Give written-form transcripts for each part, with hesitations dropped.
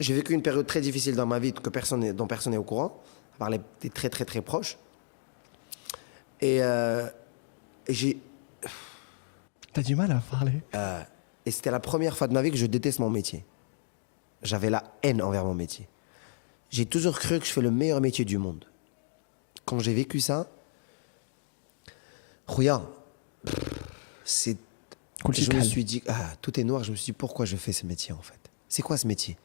J'ai vécu une période très difficile dans ma vie dont personne n'est au courant, à part des très très très proches. Et, et j'ai... T'as du mal à parler. Et c'était la première fois de ma vie que je déteste mon métier. J'avais la haine envers mon métier. J'ai toujours cru que je fais le meilleur métier du monde. Quand j'ai vécu ça, Rouya, je me suis dit, tout est noir, je me suis dit, pourquoi je fais ce métier en fait? C'est quoi ce métier?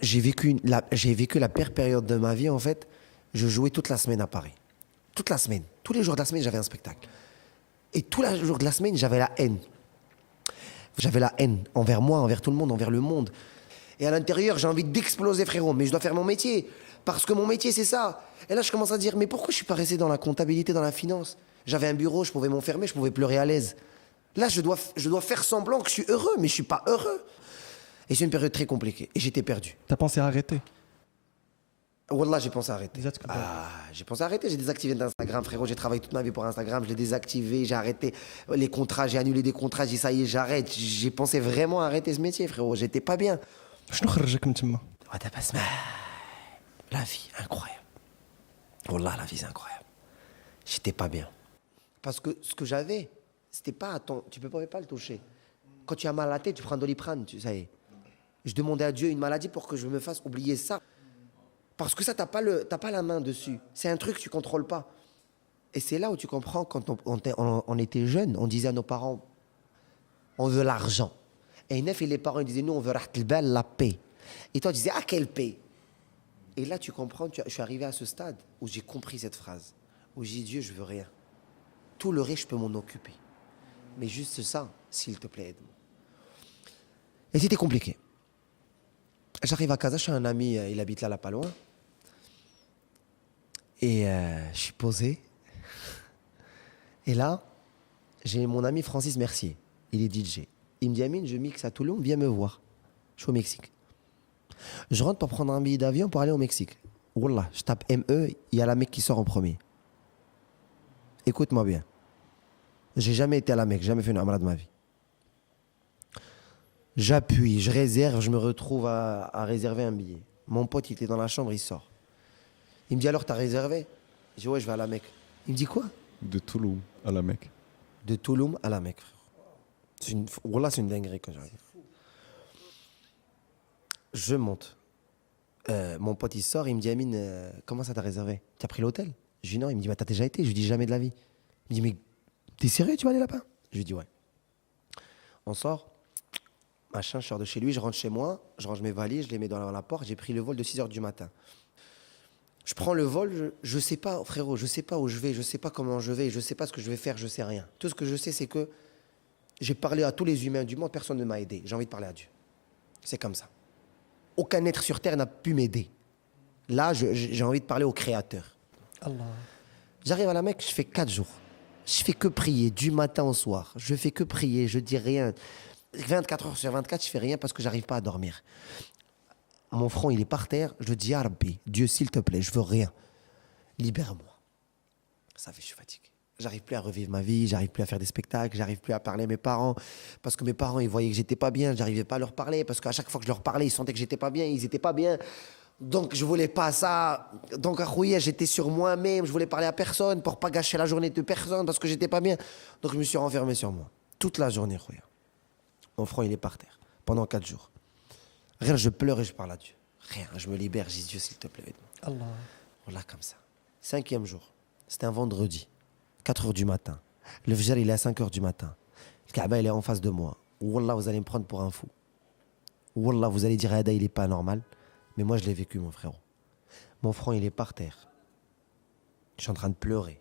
J'ai vécu la pire période de ma vie en fait. Je jouais toute la semaine à Paris. Toute la semaine. Tous les jours de la semaine, j'avais un spectacle. Et tous les jours de la semaine, j'avais la haine. J'avais la haine envers moi, envers tout le monde, envers le monde. Et à l'intérieur, j'ai envie d'exploser, frérot. Mais je dois faire mon métier. Parce que mon métier, c'est ça. Et là, je commence à dire, mais pourquoi je suis pas resté dans la comptabilité, dans la finance? J'avais un bureau, je pouvais m'enfermer, je pouvais pleurer à l'aise. Là, je dois faire semblant que je suis heureux, mais je suis pas heureux. Et c'est une période très compliquée. Et j'étais perdu. T'as pensé à arrêter? Wallah, j'ai pensé à arrêter. J'ai pensé à arrêter. J'ai désactivé d'Instagram, frérot. J'ai travaillé toute ma vie pour Instagram. Je l'ai désactivé. J'ai arrêté les contrats. J'ai annulé des contrats. J'ai dit, ça y est, j'arrête. J'ai pensé vraiment à arrêter ce métier, frérot. J'étais pas bien. La vie, incroyable. Wallah, la vie, c'est incroyable. J'étais pas bien. Parce que ce que j'avais, c'était pas tu peux pas le toucher. Quand tu as mal à la tête, tu prends un Doliprane, ça y est. Je demandais à Dieu une maladie pour que je me fasse oublier ça. Parce que ça, t'as pas la main dessus. C'est un truc que tu contrôles pas. Et c'est là où tu comprends, quand on était jeunes, on disait à nos parents, on veut l'argent. Et Nef et les parents ils disaient, nous, on veut la paix. Et toi, tu disais, quelle paix? Et là, tu comprends, je suis arrivé à ce stade où j'ai compris cette phrase. Où j'ai dit, Dieu, je veux rien. Tout le reste, je peux m'en occuper. Mais juste ça, s'il te plaît, aide-moi. Et c'était compliqué. J'arrive à Casa, je suis un ami, il habite là, pas loin. Et je suis posé. Et là, j'ai mon ami Francis Mercier. Il est DJ. Il me dit, Amine, je mixe à Toulon, viens me voir. Je suis au Mexique. Je rentre pour prendre un billet d'avion pour aller au Mexique. Wallah, je tape ME, il y a la Mecque qui sort en premier. Écoute-moi bien. J'ai jamais été à la Mecque, jamais fait une Umrah de ma vie. J'appuie, je réserve, je me retrouve à réserver un billet. Mon pote, il était dans la chambre, il sort. Il me dit, alors, t'as réservé? Je dis, ouais, je vais à la Mecque. Il me dit, quoi? De Touloum à la Mecque. De Touloum à la Mecque, frère. Wallah, c'est une dinguerie quand j'arrive. Je monte. Mon pote, il sort, il me dit, Amine, comment ça t'as réservé? T'as pris l'hôtel? Je dis, non. Il me dit, bah, t'as déjà été? Je lui dis, jamais de la vie. Il me dit, mais t'es sérieux, tu vas aller là-bas? Je lui dis, ouais. On sort. Machin, je sors de chez lui, je rentre chez moi, je range mes valises, je les mets dans la porte. J'ai pris le vol de 6h du matin. Je prends le vol, je sais pas, frérot, je sais pas où je vais, je sais pas comment je vais, je sais pas ce que je vais faire, je sais rien. Tout ce que je sais, c'est que j'ai parlé à tous les humains du monde, personne ne m'a aidé. J'ai envie de parler à Dieu. C'est comme ça. Aucun être sur terre n'a pu m'aider. Là, j'ai envie de parler au Créateur. Allah. J'arrive à la Mecque, je fais 4 jours. Je fais que prier du matin au soir. Je fais que prier, je dis rien. 24 heures sur 24, je fais rien parce que j'arrive pas à dormir. Mon front, il est par terre. Je dis, ah Rabbi, Dieu, s'il te plaît, je veux rien. Libère-moi. Ça fait, je suis fatigué. J'arrive plus à revivre ma vie, j'arrive plus à faire des spectacles, j'arrive plus à parler à mes parents. Parce que mes parents, ils voyaient que j'étais pas bien, j'arrivais pas à leur parler. Parce qu'à chaque fois que je leur parlais, ils sentaient que j'étais pas bien, ils étaient pas bien. Donc, je voulais pas ça. Donc, à Khouya, j'étais sur moi-même, je voulais parler à personne pour pas gâcher la journée de personne parce que j'étais pas bien. Donc, je me suis renfermé sur moi. Toute la journée, Khouya. Mon front, il est par terre. Pendant 4 jours. Rien, je pleure et je parle à Dieu. Rien, je me libère, je dis Dieu, s'il te plaît, aide-moi. Allah. Voilà, comme ça. 5e jour. C'était un vendredi. 4h du matin. Le Fajr, il est à 5h du matin. Le Kaaba, il est en face de moi. Wallah, vous allez me prendre pour un fou. Wallah, vous allez dire, Ada, il est pas normal. Mais moi, je l'ai vécu, mon frérot. Mon front, il est par terre. Je suis en train de pleurer.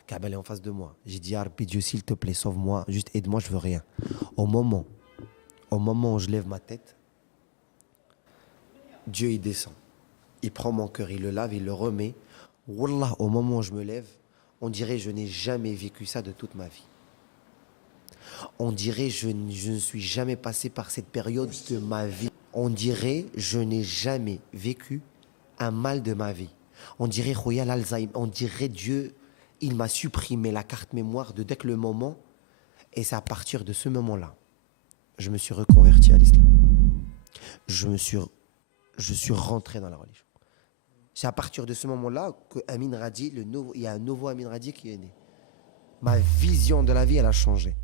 Le Kaaba, il est en face de moi. J'ai dit, Rabbi, Dieu, s'il te plaît, sauve-moi. Juste aide-moi, je veux rien. Au moment où je lève ma tête, Dieu, il descend. Il prend mon cœur, il le lave, il le remet. Wallah, au moment où je me lève, on dirait je n'ai jamais vécu ça de toute ma vie. On dirait je ne suis jamais passé par cette période de ma vie. On dirait je n'ai jamais vécu un mal de ma vie. On dirait Royal Alzheimer. On dirait Dieu, il m'a supprimé la carte mémoire de dès que le moment. Et c'est à partir de ce moment-là, je me suis reconverti à l'islam. je suis rentré dans la religion. C'est à partir de ce moment-là que Amin Radi, il y a un nouveau Amin Radi qui est né. Ma vision de la vie, elle a changé.